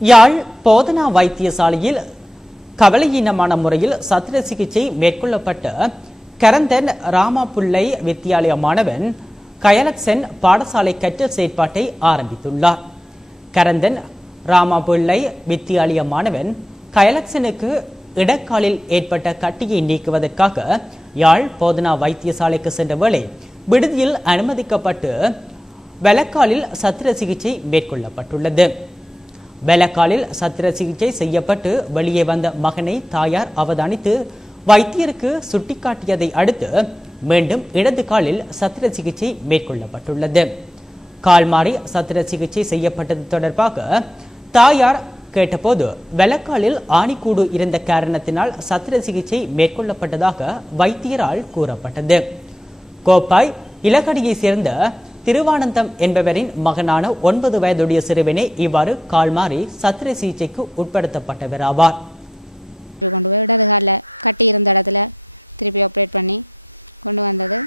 யாழ் போதனா வைத்தியசாலையில் கவலையீனமான முறையில் சத்திர சிகிச்சை மேற்கொள்ளப்பட்ட கரந்தன் ராமாபுள்ளை வித்தியாலய மாணவன் கயலக்சன் பாடசாலை கற்றல் செயற்பாட்டை ஆரம்பித்துள்ளார். கரந்தன் ராமாபுள்ளை வித்தியாலய மாணவன் கயலக்சனுக்கு இடக்காலில் ஏற்பட்ட கட்டியை நீக்குவதற்காக யாழ் போதனா வைத்தியசாலைக்கு சென்ற வேளை விடுதியில் அனுமதிக்கப்பட்டு வெலக்காலில் சத்திர சிகிச்சை மேற்கொள்ளப்பட்டுள்ளது. வெலக்காலில் சத்திர சிகிச்சை செய்யப்பட்டு வெளியே வந்த மகனை தாயார் அவதானித்து வைத்தியருக்கு சுட்டிக்காட்டியதை அடுத்து மீண்டும் இடது காலில் சத்திர சிகிச்சை மேற்கொள்ளப்பட்டுள்ளது. கால் மாறி சத்திர சிகிச்சை செய்யப்பட்டது தொடர்பாக தாயார் கேட்டபோது வெலக்காலில் ஆணிக்கூடு இருந்த காரணத்தினால் சத்திர சிகிச்சை மேற்கொள்ளப்பட்டதாக வைத்தியரால் கூறப்பட்டது. கோப்பாய் இலக்கடியை சேர்ந்த திருவானந்தம் என்பவரின் மகனான 9 வயதுடைய சிறுவனே இவ்வாறு கால் மாறி சத்திர சிகிச்சைக்கு உட்படுத்தப்பட்டவர் ஆவார். கொண்டு போய் இடது காலில் கட்டி இருந்த இடத்துல திருப்பி ஆப்ரேட் பண்ணி கொண்டு வந்தது.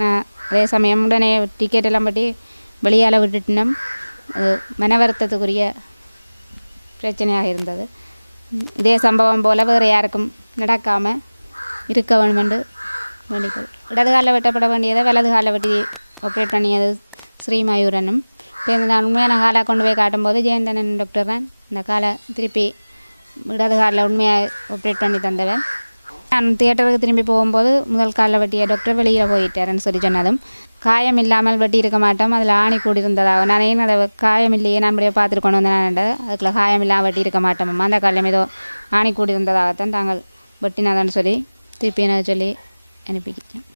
நான் அதே சமயம் உடனே டிக்கெட் எல்லாம் பற்றி வெளியால் விட்டுட்டினோம். அது மன வருத்தத்துக்குரிய பிரச்சனையாக இருந்தது. இதே சம்பவம் போல் வேறு யாருக்கும் நடக்காமல் இருக்க வேணுமென்று வேண்டிக்கொள். இடது காலில் வெட்டப்பட வேண்டியதை வலது காலில் வெட்டி ஆப்ரேட் பண்ணியது ஸ்ரீமயூரனும். இப்போ நான் உண்மையான காலாக கொண்டு போய் காட்டும்போது ஜெயந்தனன் டாக்டர் தான் இந்த காலை திருப்பி இடது காலில் உண்மையாக ஆப்ரேட் பண்ணி தந்தவன். நான் தியேட்டருக்கு திரும்பி போகும்போது முதல் காலில் வெட்டிய டாக்டர் வெளியில் போயிட்டாருன்னு சொல்லி சொன்னதும் காயம் இல்லாமல் வெட்டி இருக்க மாட்டோம், அதில் ஆணி கூடி இருந்ததாக நான் ஏன் அதை காயம் இல்லையே நான் அப்படியே பார்த்துட்டு கொண்டு வந்தேன். அதுக்குள்ள காயம் இல்லாமல் வெட்டி இருக்க மாட்டோம், அந்த காலம் ஏதோ ஆணி கூடி இருந்ததாகத்தான் தாங்கள் வெட்டினாதான்னு சொல்லி திருப்பி என்ன சொல்லி அனுப்பிக்கிட்டேன்.